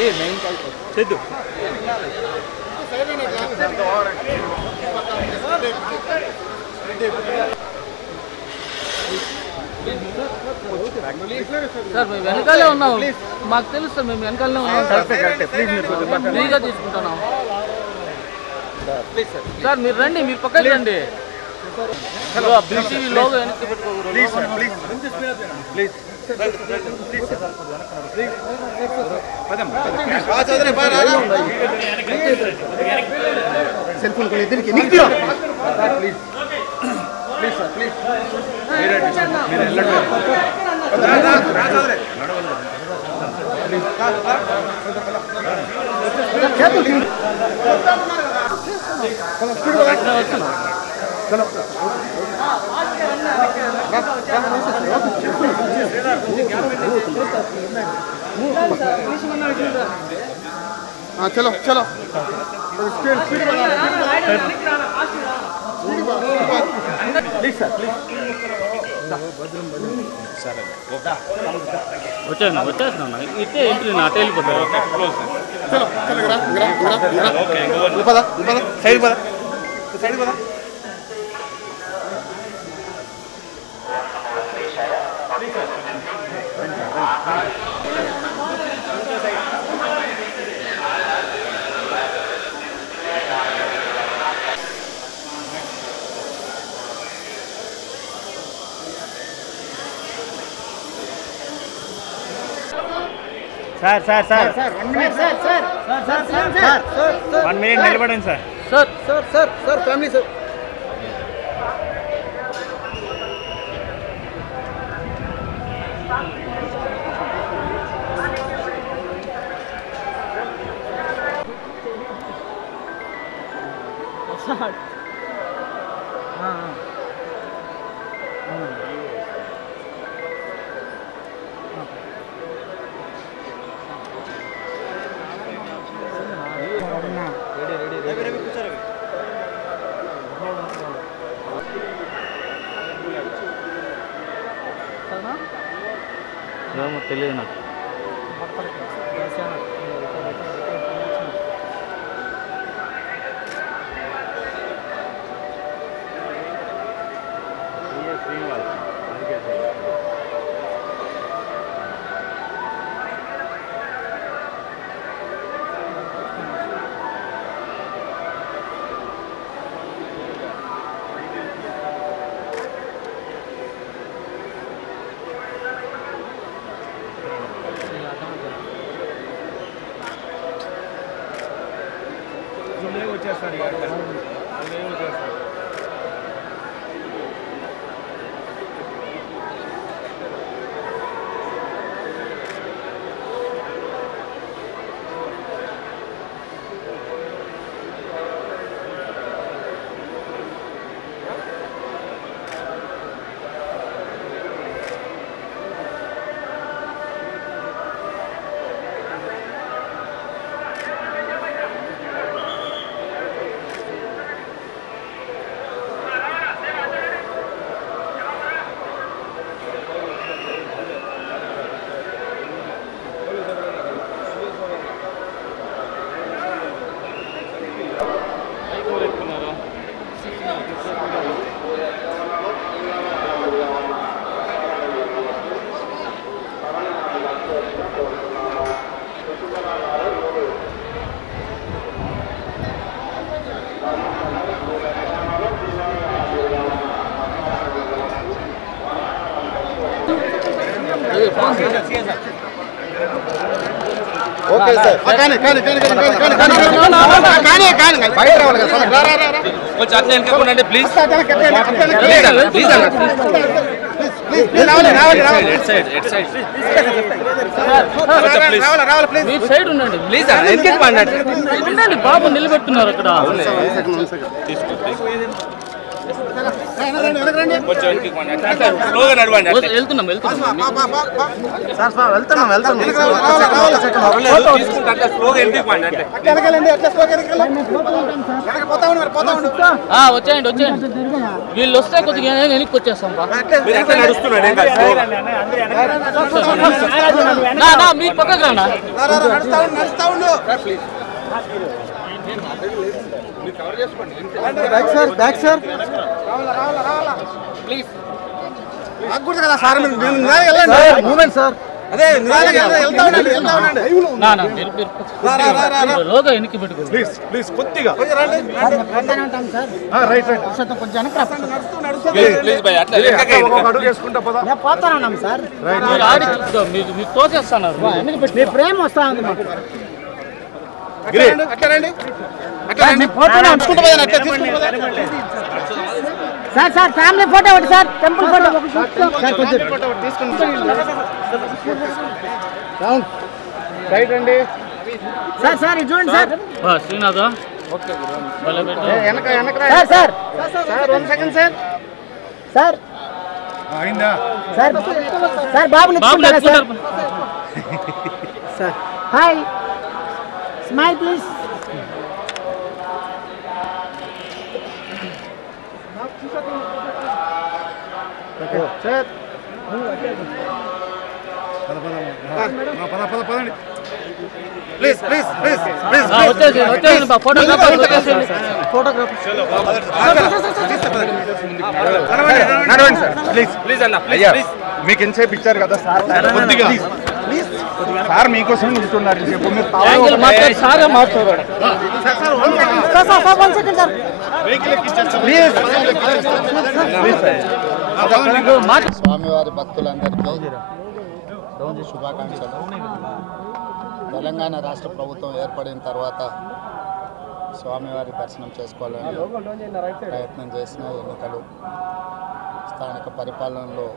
అది main చేద్దు sir మేము వెనకాలే ఉన్నాం, మాకు తెలుసు సార్, మేము వెనకాలనే ఉన్నాం. ఫ్రీగా తీసుకుంటున్నాం సార్. మీరు రండి, మీరు పక్కకి రండి. బీటీవీ లోగో వెనక్కి పెట్టుకోకూడదు. సెల్ ఫోన్ ఇద్దరికి ప్లీజ్ సార్, ప్లీజ్ चलो चलो వచ్చేస్తున్నా ఇట్టే ఎంట్రీ నా వెళ్ళిపోతారు. సైడ్ పద సైడ్ పద. Sir sir sir sir 1 minute sir sir sir sir sir 1 minute నిలబడండి sir. Sir sir sir sir family sir. ఏమో తెలియదు నాకు. ఓకే సార్ కానీ బయట రావాలి కదా కొంచెం అట్లా వెనకకుండండి ప్లీజ్. సైడ్ ఉండండి ప్లీజ్. ఉండండి బాబు నిలబెట్టున్నారు అక్కడ. వచ్చేయండి వచ్చేయండి వీళ్ళు వస్తే కొద్దిగా వెనక్కి వచ్చేస్తాం మీరు పక్కకు రానా ప్లీజ్ లోగా ఎన్నికి పెట్టుకో కొద్దిగా పోతానన్నాం సార్ మీరు తోసేస్తున్నారు మీ ప్రేమ వస్తా ఉంది సార్ సార్ ఫ్యామిలీ ఫోటో ఒకటి సార్ టెంపుల్ ఫోటో రైట్ అండి సార్ సార్ ఇది చూడండి sir Srinath sir sir 1 second sir sir అయిందా సార్ సార్ బాబు sir sir hi smile please sir పదండి ప్లీజ్ ప్లీజ్ ప్లీజ్ ప్లీజ్ వచ్చేసి ఫోటోగ్రాఫర్ ప్లీజ్ ప్లీజ్ అన్న అయ్యా మీకు ఎంతసేపు ఇచ్చారు కదా సార్ కొద్దిగా సార్ మీకోసం నిల్చున్నారు సార్ మాట్లాడారు స్వామివారి భక్తులందరికీ శుభాకాంక్షలు. తెలంగాణ రాష్ట్ర ప్రభుత్వం ఏర్పడిన తర్వాత స్వామివారి దర్శనం చేసుకోవాలని ప్రయత్నం చేసిన ఎన్నికలు స్థానిక పరిపాలనలో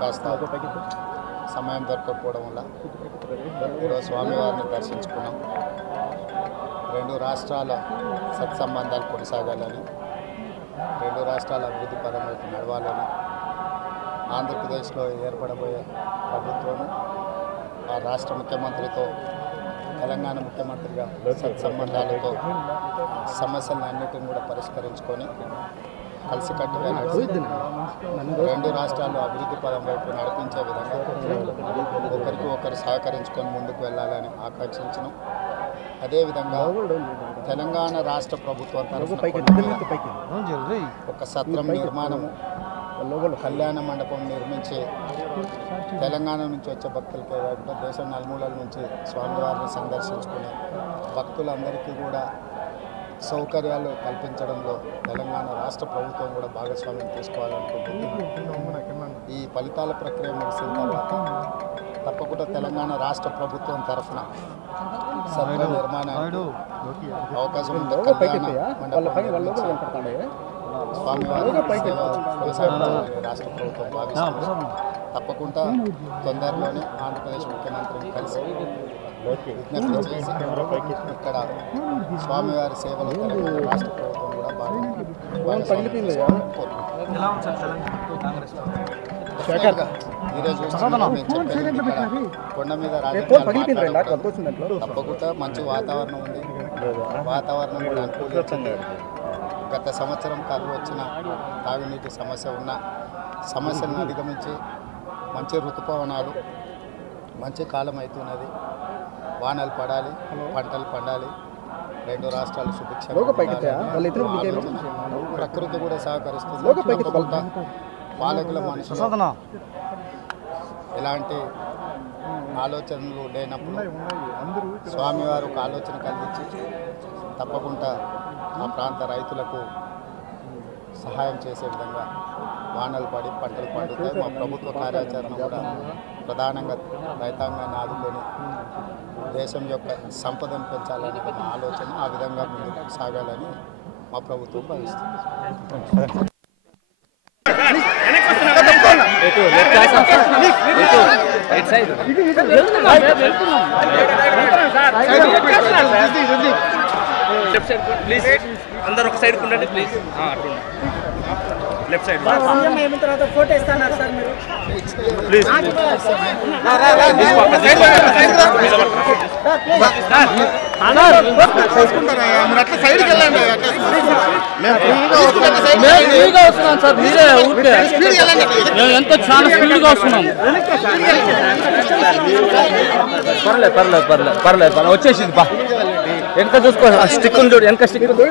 కాస్త సమయం దొరకకపోవడం వల్ల ఈరోజు స్వామివారిని దర్శించుకున్నాం. 2 రాష్ట్రాల సత్సంబంధాలు కొనసాగాలని, 2 రాష్ట్రాల అభివృద్ధి పదం వైపు నడవాలని, ఆంధ్రప్రదేశ్లో ఏర్పడబోయే ప్రభుత్వం ఆ రాష్ట్ర ముఖ్యమంత్రితో తెలంగాణ ముఖ్యమంత్రిగా సత్సంబంధాలతో సమస్యలను అన్నిటిని కూడా పరిష్కరించుకొని కలిసికట్టుగా నడిచి 2 రాష్ట్రాలు అభివృద్ధి పదం వైపు నడిపించే విధంగా ఒకరికి ఒకరు సహకరించుకొని ముందుకు వెళ్ళాలని ఆకాంక్షించినాం. అదేవిధంగా తెలంగాణ రాష్ట్ర ప్రభుత్వం తరఫున ఒక సత్రం నిర్మాణము, కళ్యాణ మండపం నిర్మించి తెలంగాణ నుంచి వచ్చే భక్తులకే కాకుండా దేశం నలుమూలల నుంచి స్వామివారిని సందర్శించుకునే భక్తులందరికీ కూడా సౌకర్యాలు కల్పించడంలో తెలంగాణ రాష్ట్ర ప్రభుత్వం కూడా భాగస్వామ్యం తీసుకోవాలనుకుంటుంది. ఈ ఫలితాల ప్రక్రియ ముగిసిన తర్వాత తప్పకుండా తెలంగాణ రాష్ట్ర ప్రభుత్వం తరఫున సత్ర నిర్మాణానికి అవకాశం ఉంది. కళ్యాణ మండపం స్వామివారి సేవ కొనసాగించాలని రాష్ట్ర ప్రభుత్వం భావిస్తుంది. తప్పకుండా తొందరలోనే ఆంధ్రప్రదేశ్ ముఖ్యమంత్రిని కలిసి విజ్ఞప్తి చేసి ఇక్కడ స్వామివారి సేవలు తెలంగాణ రాష్ట్ర ప్రభుత్వం కూడా బాగా మీరే చూస్తున్నారు. కొండ మీద తప్పకుండా మంచి వాతావరణం ఉంది. వాతావరణం కూడా అనుకూలించింది. గత సంవత్సరం కరువు వచ్చిన, తాగునీటి సమస్య ఉన్న సమస్యలను అధిగమించి మంచి ఋతుపవనాలు, మంచి కాలం అవుతున్నది. వానలు పడాలి, పంటలు పండాలి, 2 రాష్ట్రాలు సుభిక్షంగా ప్రకృతి కూడా సహకరిస్తుంది. పాలకుల మనసులో ఎలాంటి ఆలోచనలు లేనప్పుడు స్వామివారు ఒక ఆలోచన కలిగించి తప్పకుండా ఆ ప్రాంత రైతులకు సహాయం చేసే విధంగా వానలు పడి పంటలు పండుతాయి. మా ప్రభుత్వ కార్యాచరణ కూడా ప్రధానంగా రైతాంగాన్ని ఆదుకొని దేశం యొక్క సంపదను పెంచాలనే మా ఆలోచన. ఆ విధంగా ముందుకు సాగాలని మా ప్రభుత్వం భావిస్తుంది. ప్లీజ్ అందరు ఒక సైడ్ ఉండండి ప్లీజ్. లెఫ్ట్ సైడ్ సీఎం అయిన తర్వాత ఫోటో ఇస్తాన్నారు సార్ మీరు ప్లీజ్ ఫ్రీగా వస్తున్నాం సార్, మీరే ఊరికే మేము ఎంతో చాలా స్పీడ్గా వస్తున్నాం. పర్లేదు వచ్చేసింది బా. వెనక చూసుకో, స్టిక్ ఉంది చూడు, వెనక స్టిక్ ఉంది.